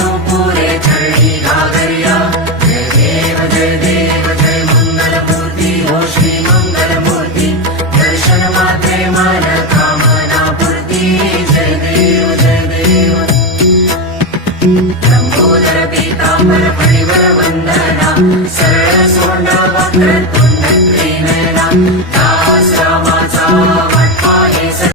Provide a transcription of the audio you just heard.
पुरे चरणी घागरिया जय देव जय मंगल मूर्ती हो श्री मंगल मूर्ती दर्शन मात्रे मन कामना पूर्ती जय देव लंबोदर पीतांबर फणिवर वंदना सरळ सोंड वक्र तुंड त्रिनयना